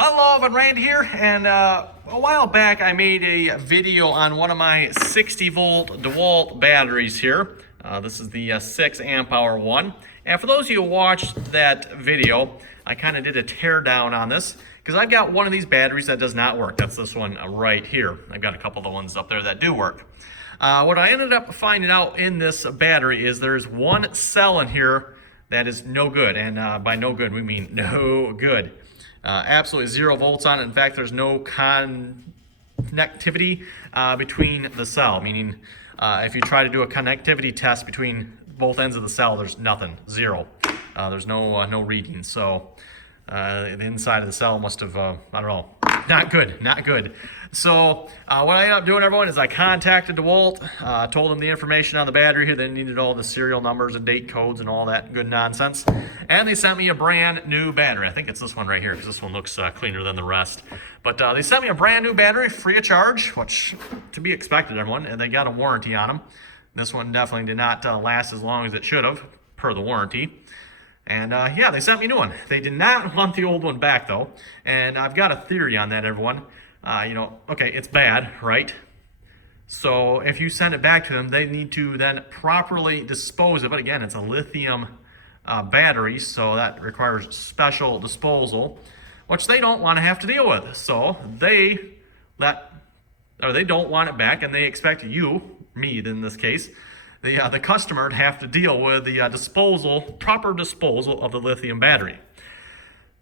Hello, and Rand here, and a while back I made a video on one of my 60 volt Dewalt batteries here. This is the 6 amp hour one, and for those of you who watched that video, I kind of did a tear down on this because I've got one of these batteries that does not work. That's this one right here. I've got a couple of the ones up there that do work. What I ended up finding out in this battery is there's one cell in here that is no good, and by no good we mean no good. Absolutely 0 volts on it. In fact, there's no connectivity between the cell, meaning if you try to do a connectivity test between both ends of the cell, there's nothing, 0. There's no reading. So the inside of the cell must have, I don't know, not good. So what I ended up doing, everyone, is I contacted DeWalt, told them the information on the battery here. They needed all the serial numbers and date codes and all that good nonsense. And they sent me a brand new battery. I think it's this one right here because this one looks cleaner than the rest. But they sent me a brand new battery free of charge, which to be expected, everyone. And they got a warranty on them. This one definitely did not last as long as it should have per the warranty. And yeah, they sent me a new one. They did not want the old one back though. And I've got a theory on that, everyone. Okay, it's bad, right? So if you send it back to them, they need to then properly dispose of it. Again, it's a lithium battery, so that requires special disposal, which they don't want to have to deal with. So they don't want it back, and they expect you, me in this case, the customer, to have to deal with the proper disposal of the lithium battery.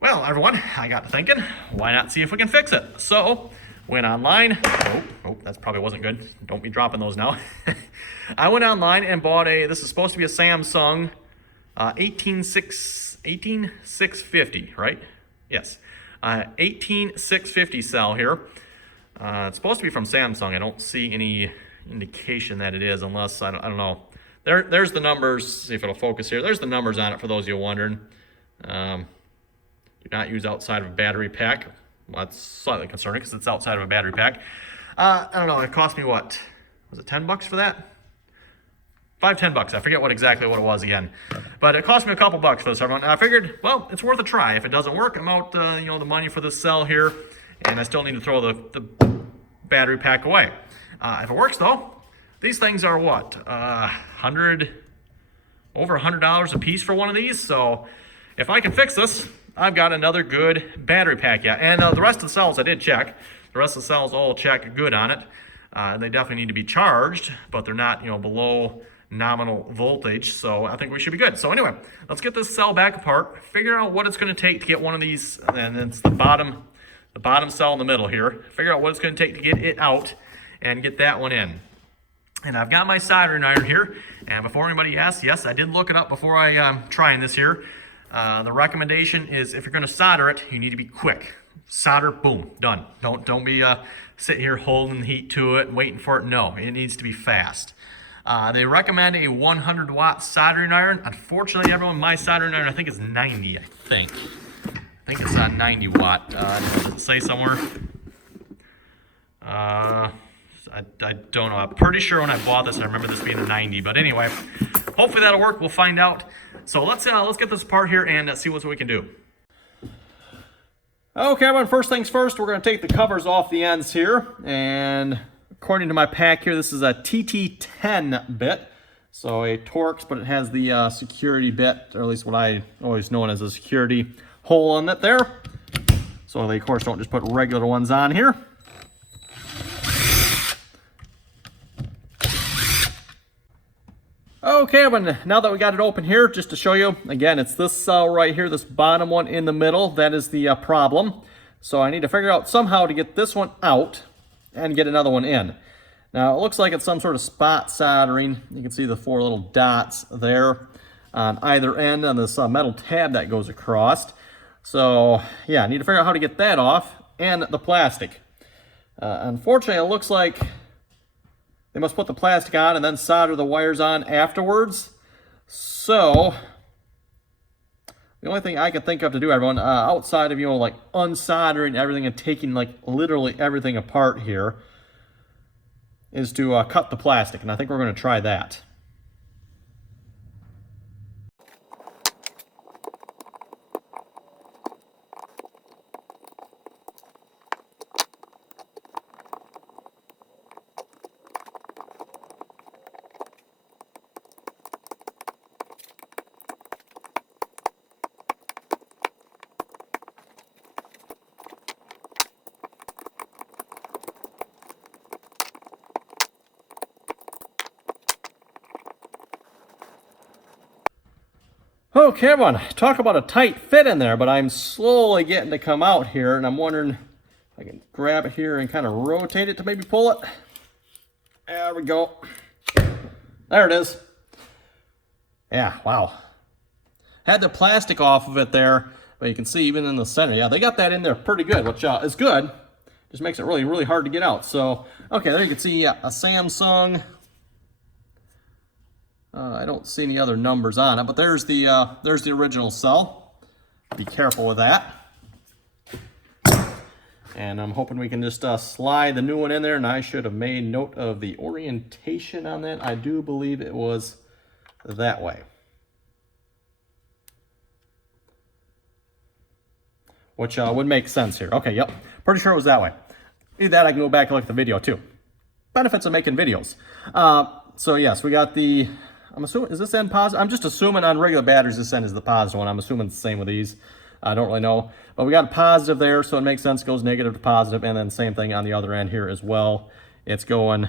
Well, everyone, I got to thinking, why not see if we can fix it? So, went online. Oh, that probably wasn't good. Don't be dropping those now. I went online and bought this is supposed to be a Samsung 18650, right? Yes. 18650 cell here. It's supposed to be from Samsung. I don't see any indication that it is, unless, I don't know. There's the numbers. See if it'll focus here. There's the numbers on it for those of you wondering. Do not use outside of a battery pack. Well, that's slightly concerning because it's outside of a battery pack. I don't know, it cost me what? Was it 10 bucks for that? $10. I forget exactly what it was again. But it cost me a couple bucks for this, everyone. I figured, well, it's worth a try. If it doesn't work, I'm out the money for this cell here, and I still need to throw the battery pack away. If it works though, these things are what? Over $100 a piece for one of these. So if I can fix this, I've got another good battery pack, yeah. And the rest of the cells I did check. The rest of the cells all check good on it. They definitely need to be charged, but they're not, below nominal voltage. So I think we should be good. So anyway, let's get this cell back apart, figure out what it's going to take to get one of these, and it's the bottom cell in the middle here. Figure out what it's going to take to get it out and get that one in. And I've got my soldering iron here. And before anybody asks, yes, I did look it up before I trying this here. The recommendation is if you're going to solder it, you need to be quick. Solder, boom, done. Don't be sitting here holding the heat to it and waiting for it. No, it needs to be fast. They recommend a 100 watt soldering iron. Unfortunately, everyone, my soldering iron I think is 90. I think it's 90 watt. Does it say somewhere? I don't know. I'm pretty sure when I bought this, I remember this being a 90. But anyway, hopefully that'll work. We'll find out. So let's get this apart here and see what we can do. Okay, everyone, first things first, we're going to take the covers off the ends here. And according to my pack here, this is a TT10 bit. So a Torx, but it has the security bit, or at least what I always know as a security hole on it there. So they, of course, don't just put regular ones on here. Okay, but now that we got it open here, just to show you, again, it's this cell right here, this bottom one in the middle. That is the problem. So I need to figure out somehow to get this one out and get another one in. Now, it looks like it's some sort of spot soldering. You can see the 4 little dots there on either end on this metal tab that goes across. So, yeah, I need to figure out how to get that off and the plastic. Unfortunately, it looks like they must put the plastic on and then solder the wires on afterwards. So, the only thing I can think of to do, everyone, outside of, like unsoldering everything and taking like literally everything apart here, is to cut the plastic. And I think we're going to try that. Okay, everyone, talk about a tight fit in there, but I'm slowly getting to come out here, and I'm wondering if I can grab it here and kind of rotate it to maybe pull it. There we go. There it is. Yeah, wow. Had the plastic off of it there, but you can see even in the center, yeah, they got that in there pretty good, which is good. Just makes it really, really hard to get out. So, okay, there you can see a Samsung. I don't see any other numbers on it, but there's the original cell. Be careful with that. And I'm hoping we can just slide the new one in there, and I should have made note of the orientation on that. I do believe it was that way. Which would make sense here. Okay, yep. Pretty sure it was that way. Either that, I can go back and look at the video too. Benefits of making videos. So yes, we got the, I'm assuming, is this end positive? I'm just assuming on regular batteries this end is the positive one. I'm assuming it's the same with these. I don't really know. But we got a positive there, so it makes sense. It goes negative to positive, and then same thing on the other end here as well. It's going,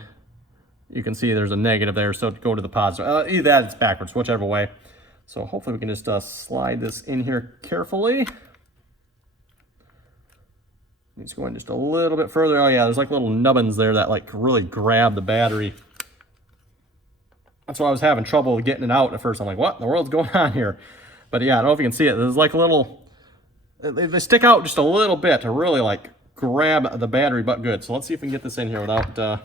you can see there's a negative there, so go to the positive. Either that, it's backwards, whichever way. So hopefully we can just slide this in here carefully. Just going just a little bit further. Oh yeah, there's like little nubbins there that like really grab the battery. That's why I was having trouble getting it out at first. I'm like, what in the world's going on here? But yeah, I don't know if you can see it. There's like a little, they stick out just a little bit to really like grab the battery, but good. So let's see if we can get this in here without,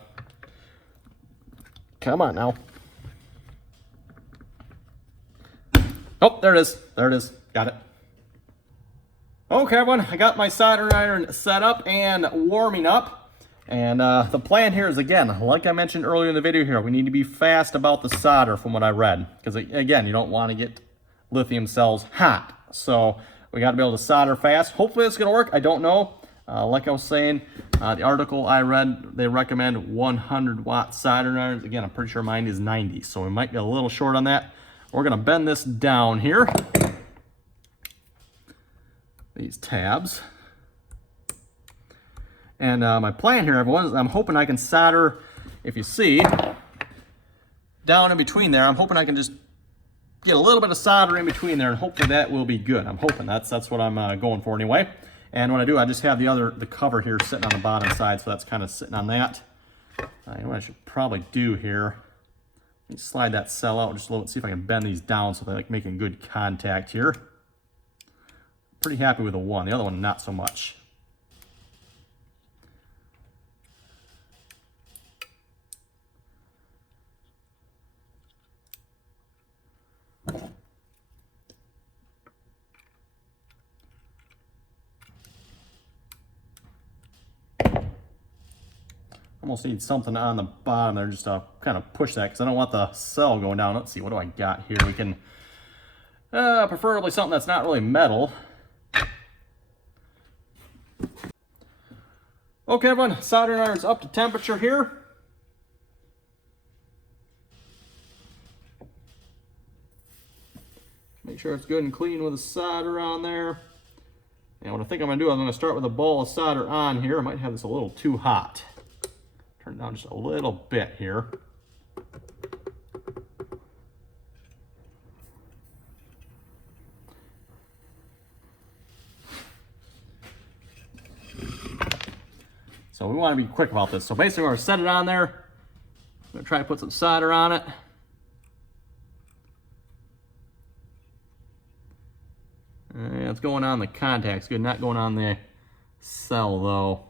come on now. Oh, there it is. There it is. Got it. Okay, everyone, I got my soldering iron set up and warming up. And the plan here is, again, like I mentioned earlier in the video here, we need to be fast about the solder from what I read. Because, again, you don't want to get lithium cells hot. So we got to be able to solder fast. Hopefully it's going to work. I don't know. Like I was saying, the article I read, they recommend 100-watt soldering irons. Again, I'm pretty sure mine is 90, so we might be a little short on that. We're going to bend this down here. These tabs. And my plan here, everyone, is I'm hoping I can solder, if you see, down in between there. I'm hoping I can just get a little bit of solder in between there, and hopefully that will be good. I'm hoping that's what I'm going for anyway. And when I do, I just have the cover here sitting on the bottom side, so that's kind of sitting on that. You know what I should probably do here? Let me slide that cell out just a little bit, see if I can bend these down so they're like making good contact here. Pretty happy with the one, the other one not so much. Almost need something on the bottom there just to kind of push that, because I don't want the cell going down. Let's see, what do I got here? We can, preferably something that's not really metal. Okay, everyone, soldering iron's up to temperature here. Make sure it's good and clean with the solder on there. And what I think I'm going to do, I'm going to start with a ball of solder on here. I might have this a little too hot. Turn it down just a little bit here. So we want to be quick about this. So basically we're going to set it on there. I'm going to try to put some solder on it. And it's going on the contacts, good, not going on the cell though.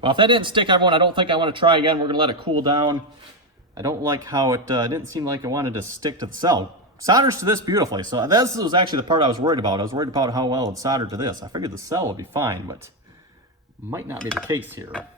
Well, if that didn't stick, everyone, I don't think I want to try again. We're going to let it cool down. I don't like how it didn't seem like it wanted to stick to the cell. Solders to this beautifully. So this was actually the part I was worried about. I was worried about how well it soldered to this. I figured the cell would be fine, but might not be the case here.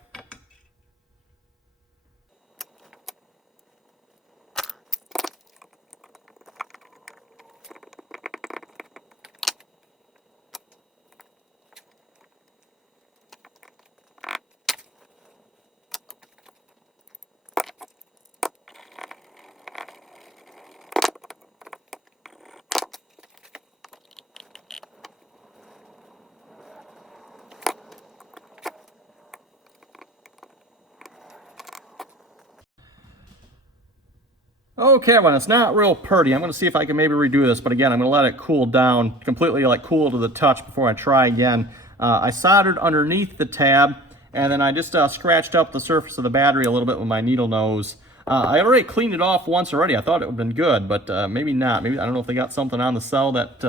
Okay, well, it's not real pretty. I'm going to see if I can maybe redo this, but again, I'm going to let it cool down, completely like cool to the touch before I try again. I soldered underneath the tab, and then I just scratched up the surface of the battery a little bit with my needle nose. I already cleaned it off once already. I thought it would have been good, but maybe not. Maybe, I don't know if they got something on the cell that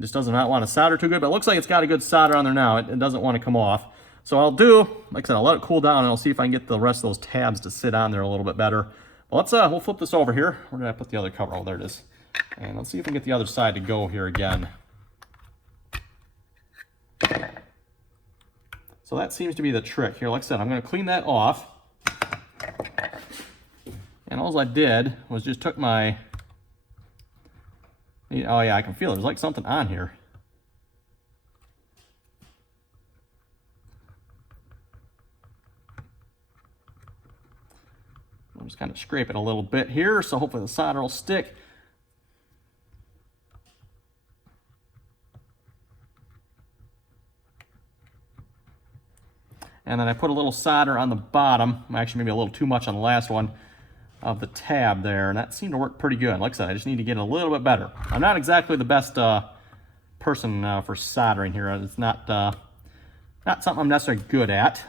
just does not want to solder too good, but it looks like it's got a good solder on there now. It doesn't want to come off. So I'll do, like I said, I'll let it cool down, and I'll see if I can get the rest of those tabs to sit on there a little bit better. Well, we'll flip this over here. Where did I put the other cover? Oh, there it is. And let's see if we can get the other side to go here again. So that seems to be the trick here. Like I said, I'm going to clean that off. And all I did was just took my... Oh yeah, I can feel it. There's like something on here. I'll just kind of scrape it a little bit here, so hopefully the solder will stick. And then I put a little solder on the bottom, actually maybe a little too much on the last one, of the tab there, and that seemed to work pretty good. Like I said, I just need to get it a little bit better. I'm not exactly the best person for soldering here. It's not something I'm necessarily good at.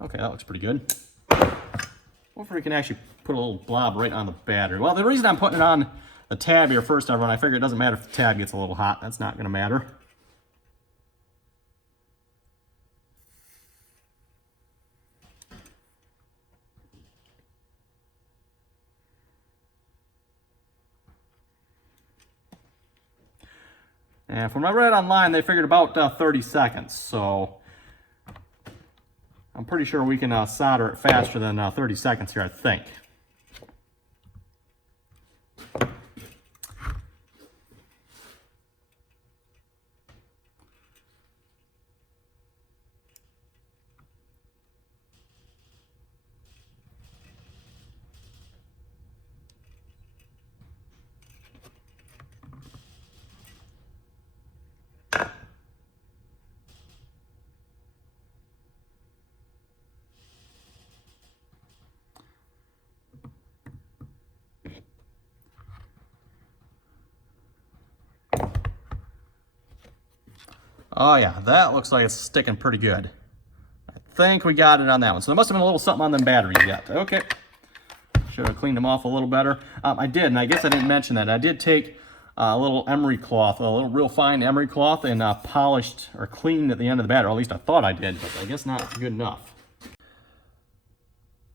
Okay, that looks pretty good. Hopefully we can actually put a little blob right on the battery. Well, the reason I'm putting it on the tab here first, everyone, I figure it doesn't matter if the tab gets a little hot. That's not going to matter. And from what I read online, they figured about 30 seconds. So I'm pretty sure we can solder it faster than 30 seconds here, I think. Oh yeah, that looks like it's sticking pretty good. I think we got it on that one. So there must have been a little something on them batteries yet. Okay. Should have cleaned them off a little better. I did, and I guess I didn't mention that. I did take a little emery cloth, a little real fine emery cloth, and polished or cleaned at the end of the battery. Or at least I thought I did, but I guess not good enough.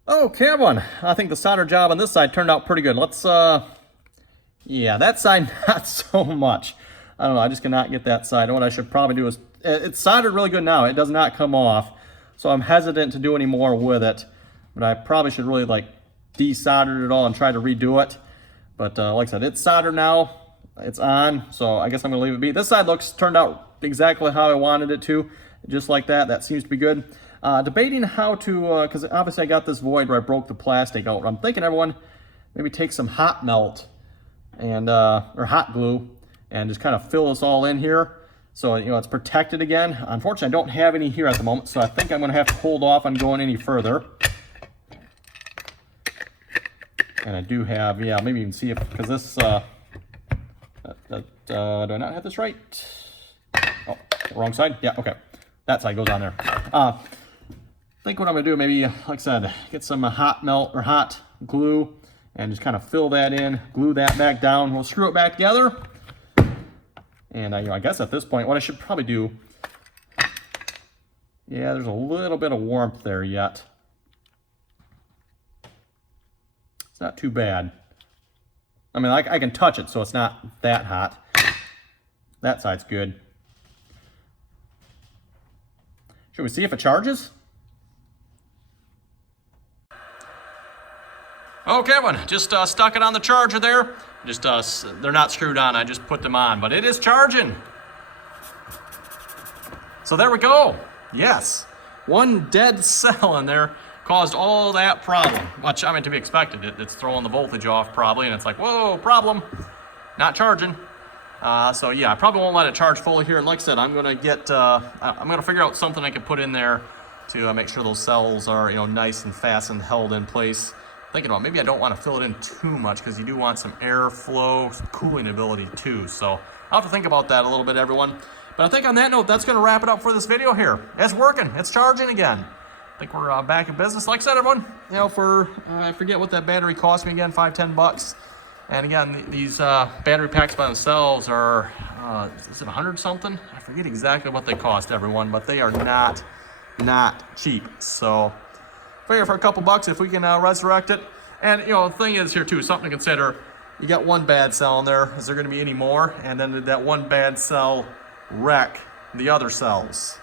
Okay, everyone. I think the solder job on this side turned out pretty good. Let's, yeah, that side not so much. I don't know, I just cannot get that side. What I should probably do is, it's soldered really good now. It does not come off, so I'm hesitant to do any more with it. But I probably should really like desolder it all and try to redo it. But like I said, it's soldered now. It's on, so I guess I'm gonna leave it be. This side turned out exactly how I wanted it to, just like that. That seems to be good. Debating how to, because obviously I got this void where I broke the plastic out. I'm thinking everyone maybe take some hot melt and or hot glue and just kind of fill this all in here so it's protected again. Unfortunately, I don't have any here at the moment, so I think I'm going to have to hold off on going any further. And I do have, yeah, maybe you can see it because this. Do I not have this right? Oh, wrong side. Yeah, okay. That side goes on there. I think what I'm going to do, maybe, like I said, get some hot melt or hot glue and just kind of fill that in, glue that back down. We'll screw it back together. And I guess at this point, what I should probably do, yeah, there's a little bit of warmth there yet. It's not too bad. I mean, I can touch it, so it's not that hot. That side's good. Should we see if it charges? Okay, everyone, just stuck it on the charger there. Just they're not screwed on, I just put them on, but it is charging. So there we go. Yes, one dead cell in there caused all that problem, which, I mean, to be expected. It's throwing the voltage off probably, and it's like, whoa, problem, not charging. So yeah, I probably won't let it charge fully here. And like I said, I'm gonna get, I'm gonna figure out something I can put in there to make sure those cells are, you know, nice and fast and held in place. Thinking about maybe I don't want to fill it in too much because you do want some airflow, some cooling ability too. So I'll have to think about that a little bit, everyone. But I think on that note, that's going to wrap it up for this video here. It's working. It's charging again. I think we're back in business. Like I said, everyone, you know, for, I forget what that battery cost me again, $5-10. And again, these battery packs by themselves are, is it 100 something? I forget exactly what they cost, everyone, but they are not cheap. So figure for a couple bucks if we can resurrect it. And you know, the thing is here too, something to consider. You got one bad cell in there. Is there going to be any more? And then did that one bad cell wreck the other cells?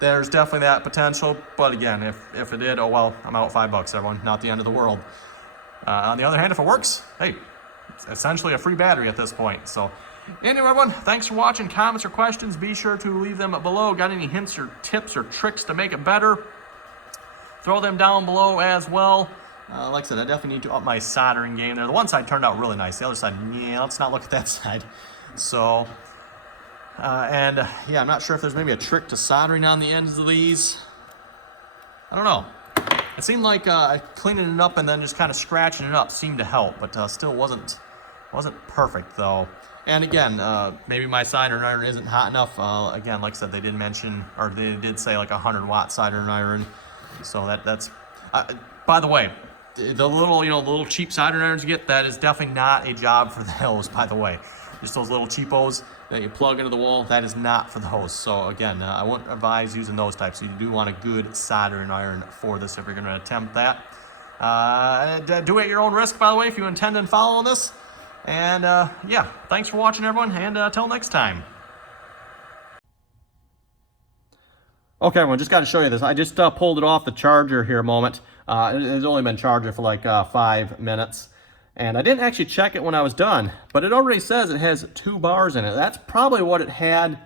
There's definitely that potential. But again, if it did, oh well, I'm out $5, everyone. Not the end of the world. On the other hand, if it works, hey, it's essentially a free battery at this point. So anyway, everyone, thanks for watching. Comments or questions, be sure to leave them below. Got any hints or tips or tricks to make it better? Throw them down below as well. Like I said, I definitely need to up my soldering game there. The one side turned out really nice. The other side, yeah, let's not look at that side. So, yeah, I'm not sure if there's maybe a trick to soldering on the ends of these. I don't know. It seemed like cleaning it up and then just kind of scratching it up seemed to help, but still wasn't perfect though. And again, maybe my soldering iron isn't hot enough. Again, like I said, they did mention, or they did say like a 100-watt soldering iron. So that's. By the way, the little cheap soldering irons you get, that is definitely not a job for those. By the way, just those little cheapos that you plug into the wall, that is not for those. So again, I wouldn't advise using those types. You do want a good soldering iron for this if you're going to attempt that. Do it at your own risk, by the way, if you intend on following this. And yeah, thanks for watching, everyone, and until next time. Okay, everyone, just got to show you this. I just pulled it off the charger here a moment. It's only been charging for like 5 minutes. And I didn't actually check it when I was done, but it already says it has 2 bars in it. That's probably what it had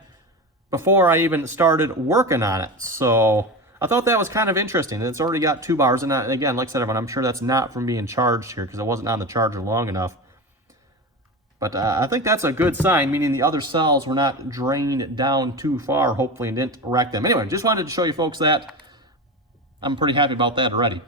before I even started working on it. So I thought that was kind of interesting. It's already got 2 bars. And again, like I said, everyone, I'm sure that's not from being charged here because it wasn't on the charger long enough. But I think that's a good sign, meaning the other cells were not drained down too far, hopefully, and didn't wreck them. Anyway, just wanted to show you folks that. I'm pretty happy about that already.